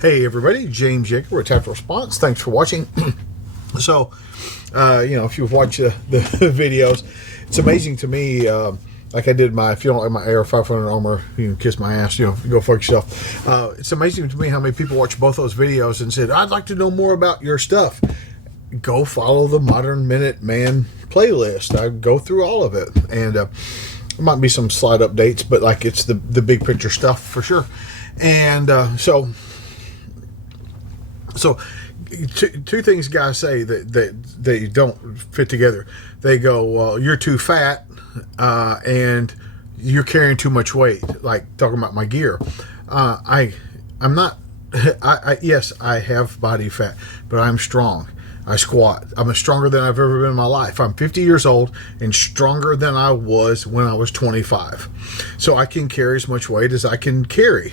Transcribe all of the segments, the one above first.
Hey everybody, James Yeager with Tactical Response. Thanks for watching. So, if you've watched the videos, it's amazing to me, like I did if you don't like my AR-500 armor, you can kiss my ass, go fuck yourself. It's amazing to me how many people watch both those videos and said, I'd like to know more about your stuff. Go follow the Modern Minuteman playlist. I go through all of it. And there might be some slight updates, but like it's the big picture stuff for sure. And so two things guys say that they don't fit together. They go, well, you're too fat and you're carrying too much weight, like talking about my gear. I'm not, yes, I have body fat, but I'm strong. I squat. I'm stronger than I've ever been in my life. I'm 50 years old and stronger than I was when I was 25. So I can carry as much weight as I can carry.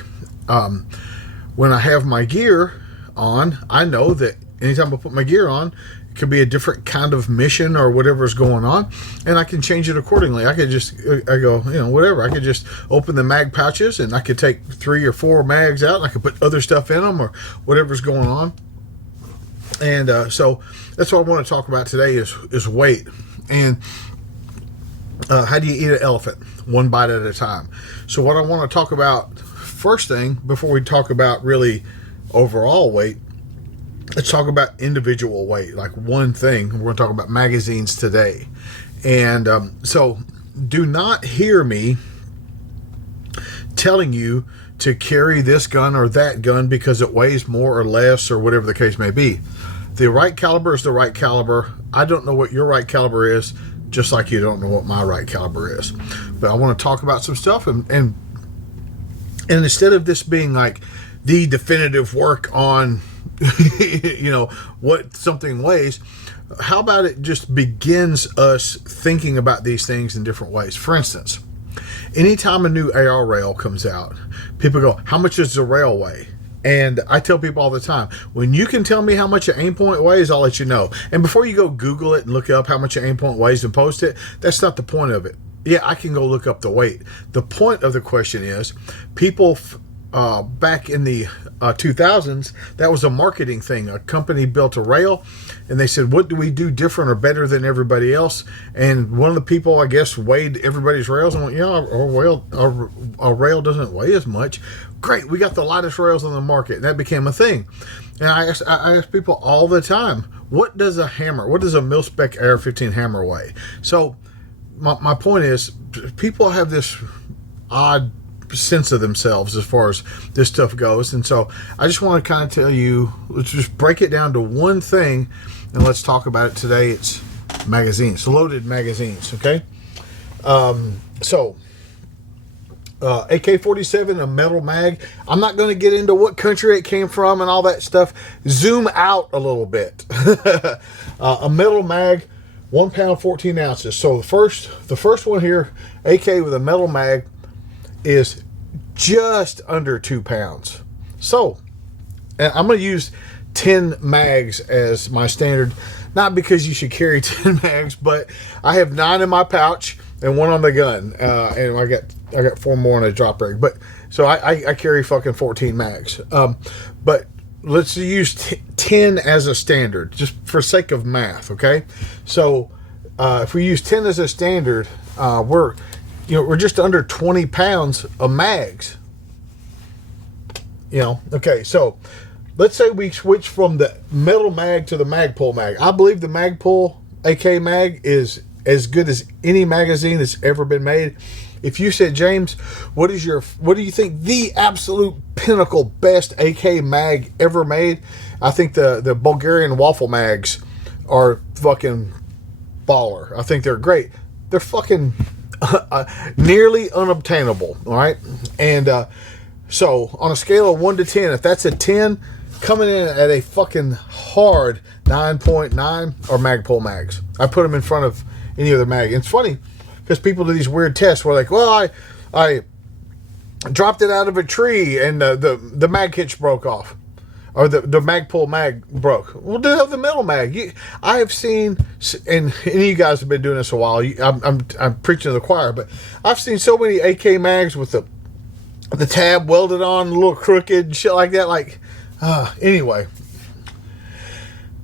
When I have my gear on, I know that anytime I put my gear on, it could be a different kind of mission or whatever's going on, and I can change it accordingly. I could just, whatever. I could just open the mag pouches and I could take 3 or 4 mags out and I could put other stuff in them or whatever's going on. And so that's what I want to talk about today is weight. And how do you eat an elephant? One bite at a time. So what I want to talk about first thing, before we talk about really overall weight, let's talk about individual weight, like one thing. We're going to talk about magazines today. And so do not hear me telling you to carry this gun or that gun because it weighs more or less or whatever the case may be. The right caliber is the right caliber. I don't know what your right caliber is, just like you don't know what my right caliber is. But I want to talk about some stuff, and instead of this being like the definitive work on what something weighs, how about it just begins us thinking about these things in different ways. For instance, anytime a new AR rail comes out, people go, how much does the rail weigh? And I tell people all the time, when you can tell me how much an aim point weighs, I'll let you know. And before you go Google it and look up how much an aim point weighs and post it, that's not the point of it. Yeah, I can go look up the weight. The point of the question is, people back in the 2000s, that was a marketing thing. A company built a rail, and they said, what do we do different or better than everybody else? And one of the people, I guess, weighed everybody's rails and went, our rail doesn't weigh as much. Great, we got the lightest rails on the market. And that became a thing. And I ask people all the time, what does a mil-spec AR-15 hammer weigh? So my point is, people have this odd sense of themselves as far as this stuff goes, and so I just want to kind of tell you, let's just break it down to one thing and let's talk about it today. It's magazines, loaded magazines. Okay, AK-47, a metal mag. I'm not going to get into what country it came from and all that stuff. Zoom out a little bit. A metal mag, 1 pound 14 ounces. So the first one here, AK with a metal mag, is just under 2 pounds. So, and I'm going to use 10 mags as my standard, not because you should carry 10 mags, but I have 9 in my pouch and 1 on the gun, and I got 4 more in a drop rig. But so I carry fucking 14 mags. But let's use 10 as a standard, just for sake of math. Okay, so if we use 10 as a standard, we're just under 20 pounds of mags. Okay, so let's say we switch from the metal mag to the Magpul mag. I believe the Magpul AK mag is as good as any magazine that's ever been made. If you said, James, what do you think the absolute pinnacle best AK mag ever made? I think the Bulgarian waffle mags are fucking baller. I think they're great. They're fucking nearly unobtainable. All right, and so on a scale of 1 to 10, if that's a 10, coming in at a fucking hard 9.9 are Magpul mags. I put them in front of any other mag. And it's funny because people do these weird tests where like, well, I dropped it out of a tree and the mag hitch broke off, or the Magpul mag broke. Well, do have the metal mag. I have seen, and you guys have been doing this a while. I'm preaching to the choir, but I've seen so many AK mags with the tab welded on, a little crooked, shit like that. Like, Anyway,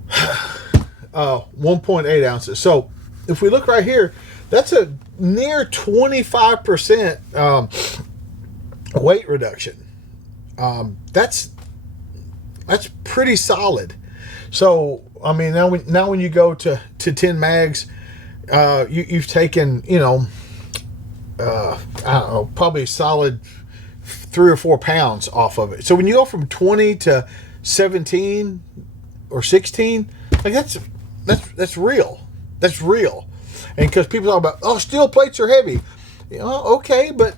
1.8 ounces. So if we look right here, that's a near 25% weight reduction. That's pretty solid. So I mean, now when you go to 10 mags, you've taken, I don't know, probably a solid 3 or 4 pounds off of it. So when you go from 20 to 17 or 16, like that's real. That's real. And because people talk about, oh, steel plates are heavy. Okay, but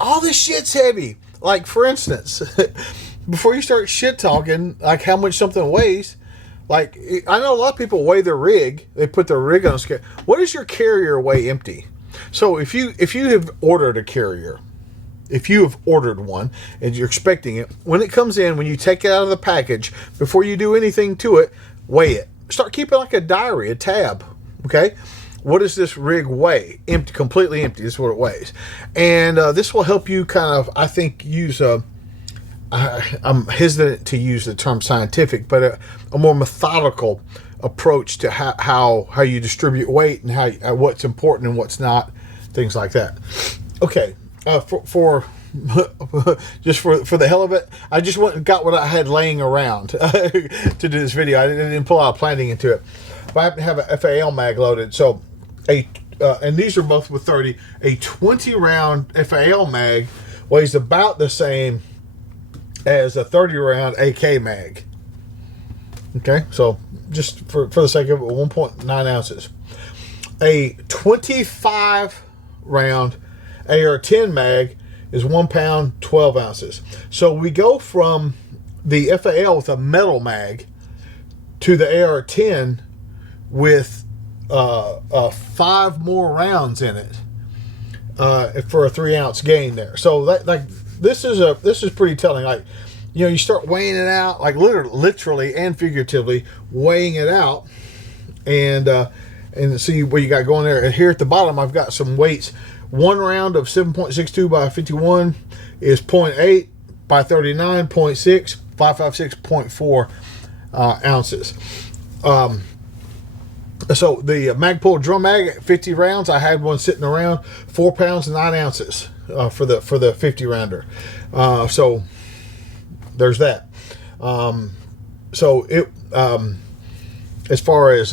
all this shit's heavy. Like, for instance, before you start shit talking, like how much something weighs, like, I know a lot of people weigh their rig. They put their rig on a scale. What does your carrier weigh empty? So if you have ordered a carrier, if you have ordered one and you're expecting it, when it comes in, when you take it out of the package, before you do anything to it, weigh it. Start keeping like a diary, a tab. Okay? What does this rig weigh? Empty, completely empty. This is what it weighs. And this will help you kind of, I think, use I'm hesitant to use the term scientific, but a more methodical approach to how you distribute weight and how what's important and what's not, things like that. Okay, for just for the hell of it, I just went and got what I had laying around to do this video. I didn't pull out planning into it, but I happen to have a FAL mag loaded. So and these are both with 30. A 20 round FAL mag weighs about the same as a 30 round AK mag. Okay, so just for the sake of it, 1.9 ounces. A 25 round AR-10 mag is 1 pound, 12 ounces. So we go from the FAL with a metal mag to the AR-10 with 5 more rounds in it for a 3 ounce gain there. So this is pretty telling. Like, you start weighing it out, like literally and figuratively weighing it out, and see what you got going there. And here at the bottom, I've got some weights. 1 round of 7.62 by 51 is 0.8 by 39, 0.6, 556.4 ounces. So the Magpul drum mag, 50 rounds, I had one sitting around, 4 pounds, 9 ounces for the 50 rounder. So there's that. So it as far as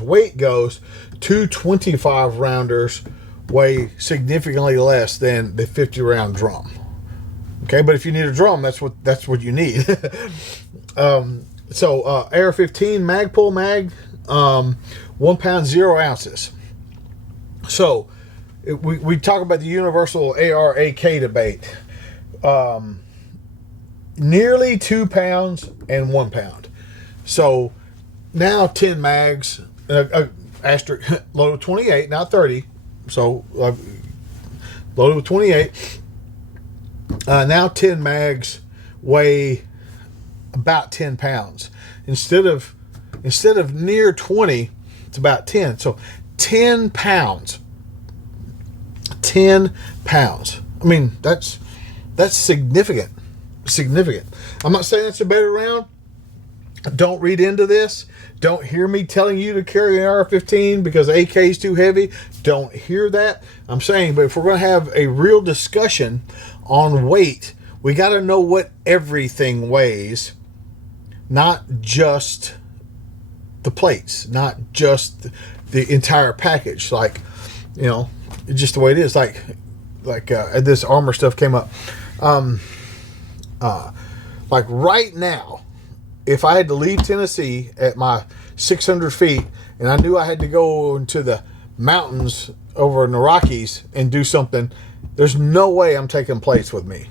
weight goes, 225 rounders weigh significantly less than the 50 round drum. Okay, but if you need a drum, that's what you need. So AR-15 Magpul mag, 1 pound, 0 ounces. So we talk about the universal AR-AK debate. Nearly 2 pounds and 1 pound. So now 10 mags, asterisk, loaded with 28, not 30. So loaded with 28. Now 10 mags weigh about 10 pounds. Instead of near 20, it's about 10. So 10 pounds. 10 pounds. I mean, that's significant. Significant. I'm not saying it's a better round. Don't read into this. Don't hear me telling you to carry an AR-15 because AK is too heavy. Don't hear that. I'm saying, but if we're going to have a real discussion on weight, we got to know what everything weighs, not just the plates, not just the entire package. Like, just the way it is. Like this armor stuff came up. Like right now, if I had to leave Tennessee at my 600 feet and I knew I had to go into the mountains over in the Rockies and do something, there's no way I'm taking plates with me.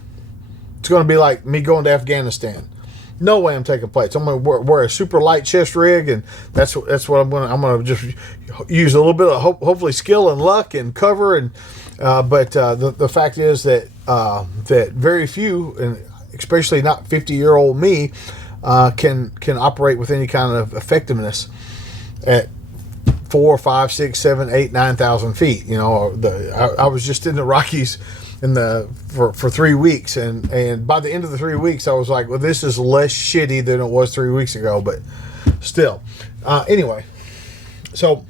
It's going to be like me going to Afghanistan. No way I'm taking plates. I'm going to wear a super light chest rig, and that's what I'm going to just use a little bit of hopefully skill and luck and cover. And but the fact is that very few, and especially not 50-year-old me, can operate with any kind of effectiveness at 4, 5, 6, 7, 8, 9,000 feet. I was just in the Rockies for 3 weeks, and by the end of the 3 weeks, I was like, well, this is less shitty than it was 3 weeks ago, but still. Anyway, so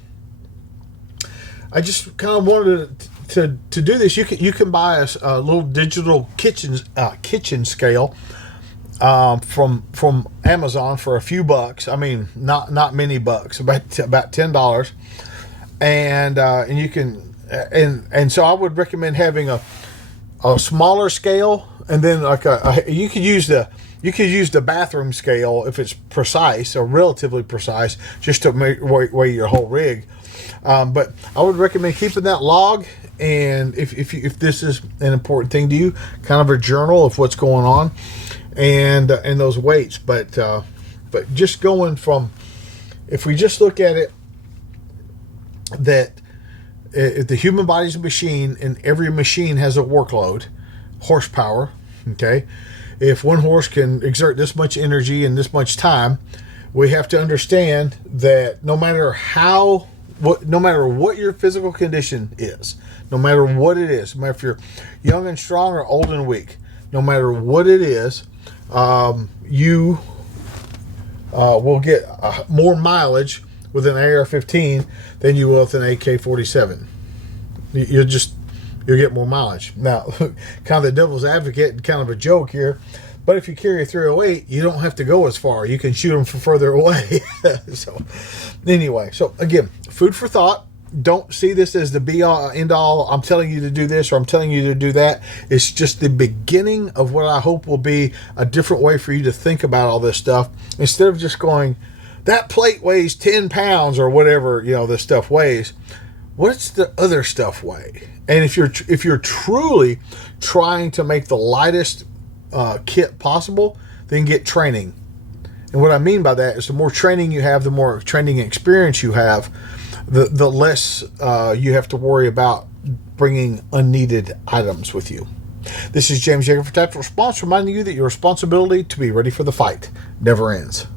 I just kind of wanted to do this. You can buy a little digital kitchen scale from Amazon for a few bucks. I mean, not many bucks, about $10, and you can and so I would recommend having a smaller scale, and then like you could use the bathroom scale if it's precise or relatively precise, just to weigh your whole rig. But I would recommend keeping that log, and if this is an important thing to you, kind of a journal of what's going on, and those weights. But just going from, if we just look at it, that the human body's a machine, and every machine has a workload, horsepower. Okay, if one horse can exert this much energy in this much time, we have to understand that no matter what your physical condition is, no matter what it is, no matter if you're young and strong or old and weak, no matter what it is, you will get more mileage with an AR-15 than you will with an AK-47. You'll get more mileage. Now, kind of the devil's advocate and kind of a joke here, but if you carry a 308, you don't have to go as far. You can shoot them from further away. So, anyway, so again, food for thought. Don't see this as the be-all, end-all. I'm telling you to do this or I'm telling you to do that. It's just the beginning of what I hope will be a different way for you to think about all this stuff. Instead of just going, that plate weighs 10 pounds or whatever, this stuff weighs. What's the other stuff weigh? And if you're truly trying to make the lightest kit possible, then get training. And what I mean by that is the more training you have, the more training experience you have, the less you have to worry about bringing unneeded items with you. This is James Yeager for Tactical Response, reminding you that your responsibility to be ready for the fight never ends.